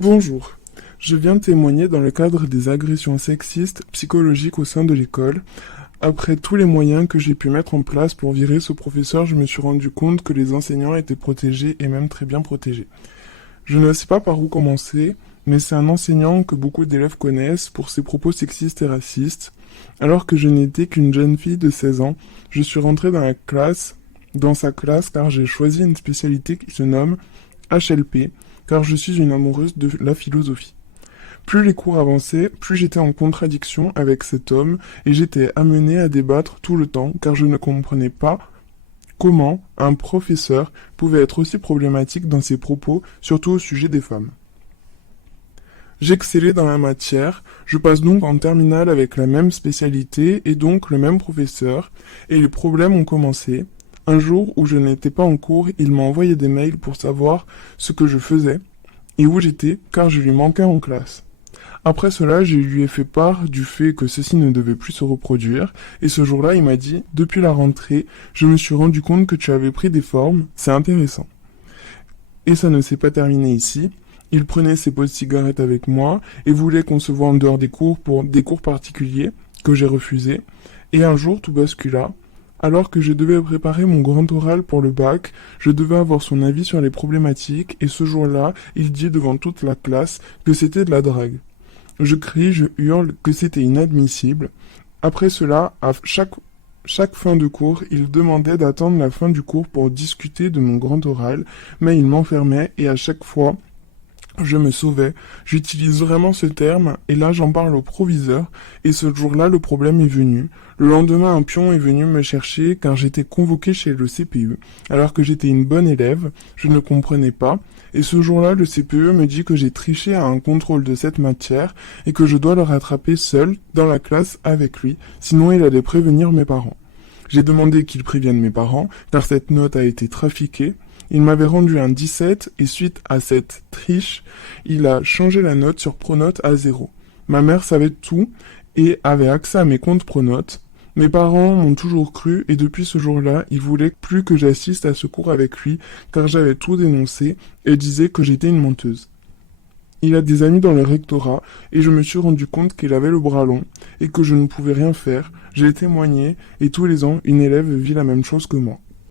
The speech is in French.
Bonjour, je viens témoigner dans le cadre des agressions sexistes psychologiques au sein de l'école. Après tous les moyens que j'ai pu mettre en place pour virer ce professeur, je me suis rendu compte que les enseignants étaient protégés et même très bien protégés. Je ne sais pas par où commencer, mais c'est un enseignant que beaucoup d'élèves connaissent pour ses propos sexistes et racistes. Alors que je n'étais qu'une jeune fille de 16 ans, je suis rentrée dans sa classe car j'ai choisi une spécialité qui se nomme HLP, car je suis une amoureuse de la philosophie. Plus les cours avançaient, plus j'étais en contradiction avec cet homme et j'étais amenée à débattre tout le temps car je ne comprenais pas comment un professeur pouvait être aussi problématique dans ses propos, surtout au sujet des femmes. J'excellais dans la matière, je passe donc en terminale avec la même spécialité et donc le même professeur, et les problèmes ont commencé. Un jour où je n'étais pas en cours, il m'a envoyé des mails pour savoir ce que je faisais et où j'étais car je lui manquais en classe. Après cela, je lui ai fait part du fait que ceci ne devait plus se reproduire, et ce jour-là, il m'a dit, depuis la rentrée, je me suis rendu compte que tu avais pris des formes, c'est intéressant. Et ça ne s'est pas terminé ici. Il prenait ses pots de cigarettes avec moi et voulait qu'on se voie en dehors des cours pour des cours particuliers que j'ai refusés. Et un jour, tout bascula. Alors que je devais préparer mon grand oral pour le bac, je devais avoir son avis sur les problématiques et ce jour-là, il dit devant toute la classe que c'était de la drague. Je crie, je hurle que c'était inadmissible. Après cela, à chaque fin de cours, il demandait d'attendre la fin du cours pour discuter de mon grand oral, mais il m'enfermait et à chaque fois, je me sauvais. J'utilise vraiment ce terme et là j'en parle au proviseur et ce jour-là le problème est venu. Le lendemain un pion est venu me chercher car j'étais convoqué chez le CPE alors que j'étais une bonne élève, je ne comprenais pas et ce jour-là le CPE me dit que j'ai triché à un contrôle de cette matière et que je dois le rattraper seul dans la classe avec lui, sinon il allait prévenir mes parents. J'ai demandé qu'il prévienne mes parents car cette note a été trafiquée. Il m'avait rendu un 17 et suite à cette triche, il a changé la note sur Pronote à 0. Ma mère savait tout et avait accès à mes comptes Pronote. Mes parents m'ont toujours cru et depuis ce jour-là, ils voulaient plus que j'assiste à ce cours avec lui car j'avais tout dénoncé et disaient que j'étais une menteuse. Il a des amis dans le rectorat et je me suis rendu compte qu'il avait le bras long et que je ne pouvais rien faire. J'ai témoigné et tous les ans, une élève vit la même chose que moi.